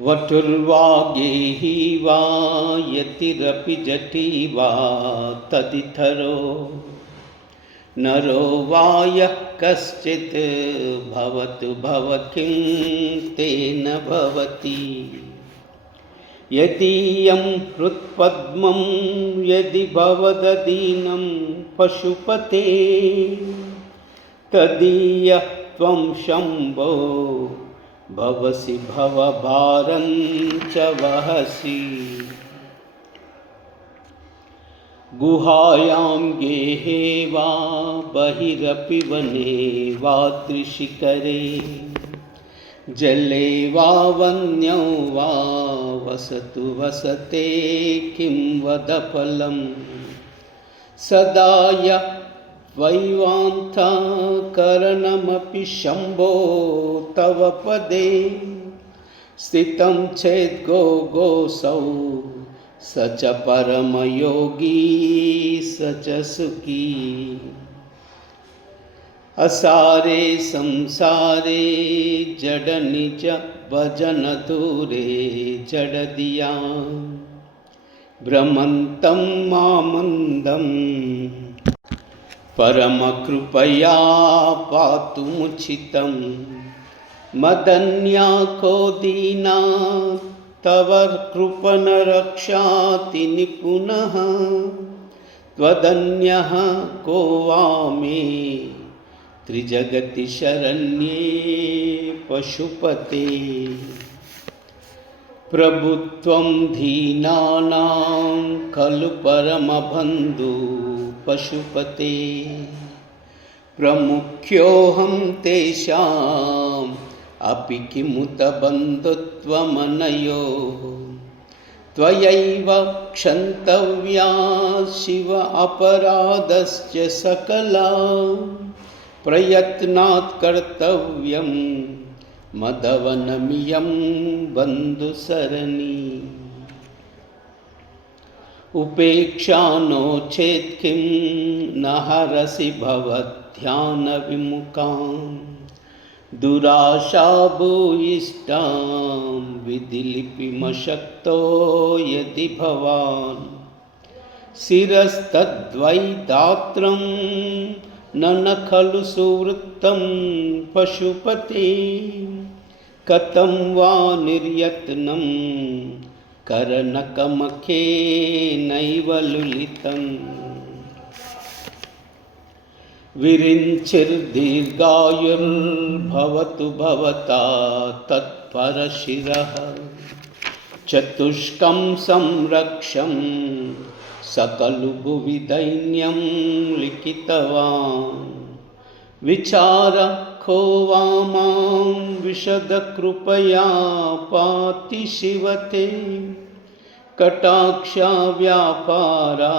वटुर्वागेहि वा यतिरपि जटी वा तदितरो नरो वा यः कश्चित् भवतु भवकिं तेन भवति। यदीयं हृत्पद्मं यदि भवददीनं पशुपते तदीयः त्वं शम्भो भवसि भवभारं च वहसि। गुहायां गेहे वा बहिरपि वने वा त्रिशिखरे जले वा वन्यौ वा वसतु वसते किं वद फलम्। सदा यः वैवान्तकरणमपि शम्भो तव पदे स्थितं चेद् गोसौ स च परमयोगी स च सुखी। असारे संसारे जडनिज भजन दूरे जडदिया भ्रमन्तं मामन्दं परमकृपया पातुमुचितं। मदन्या को दीना तव कृपण रक्षाति निपुणः त्वदन्यः को वा मे त्रिजगति शरण्ये पशुपते। प्रभुत्वं दीनानां खलु परमबन्धु पशुपते प्रमुख्योऽहं तेषाम् अपि किमुत बन्धुत्वमनयोः। त्वयैव क्षन्तव्या शिव अपराधश्च सकला प्रयत्नात् कर्तव्यं मदवनमियं बन्धुसरणी। उपेक्षा नो चेत् किं न हरसि भवध्यानविमुखां दुराशा भूयिष्ठां विधिलिपिमशक्तो यदि भवान्। शिरस्तद्वै दात्रं न खलु सुवृत्तं पशुपते कथं वा निर्यत्नं करनकमखेनैव लुलितम्। विरिञ्चिर्दीर्घायुर्भवतु भवता तत्परशिरः चतुष्कं संरक्षं सकलु भुवि दैन्यं लिखितवान्। विचार को वा मां विशदकृपया पाति शिवते कटाक्षा व्यापारा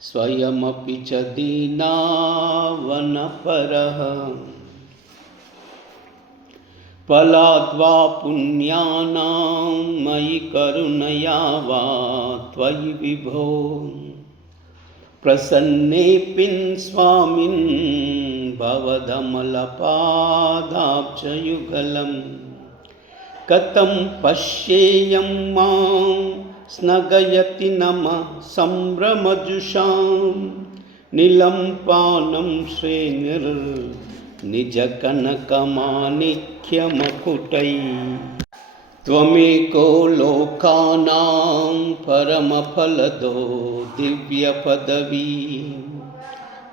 स्वयमपि च दीनावनपरः। फलाद्वा पुण्यानां मयि करुणया वा त्वयि विभो प्रसन्नेऽपिन स्वामिन् भवदमलपादाब्जयुगलं। कथं पश्येयं मां स्नगयति नमः सम्भ्रमजुषां नीलं पानं श्रेणिर्निजकनकमाणिक्यमकुटैः। त्वमेको लोकानां परमफलदो दिव्यपदवी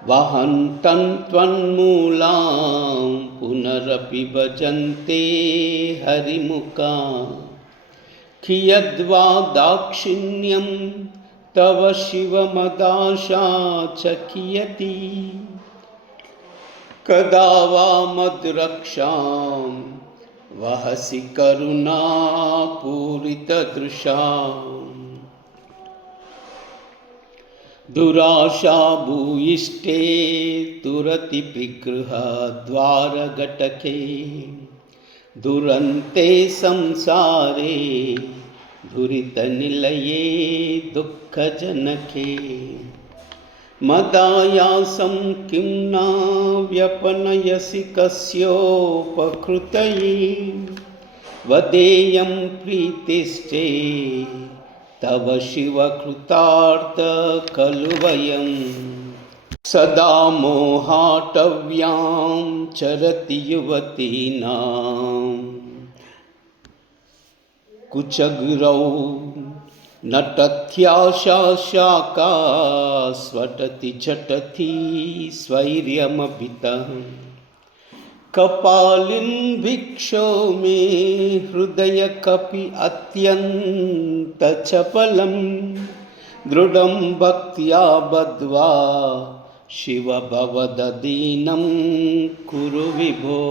वहन्तं त्वन्मूलां पुनरपि भजन्ते हरिमुखा। कियद्वा दाक्षिण्यं तव शिवमदाशा च कियती कदा वा मद्रक्षां वहसि करुणापूरितदृशा। दुराशा भूयिष्ठे तुरतिपिगृहद्वारघटके दुरन्ते संसारे दुरितनिलये दुःखजनके। मदायासं किं न व्यपनयसि कस्योपकृतये त्वदेयं प्रीतिश्चे तव शिव कृतार्थ खलु वयं सदा मोहाटव्यां चरति युवतीनां कुचगिरौ नटत्याशा शाखा स्वटति झटति स्वैर्यमभितः कपालिन भिक्षो मे हृदय कपि अत्यंत चपलं दृढ़ं भक्त्या बद्ध्वा शिव भवददीनं कुरु विभो।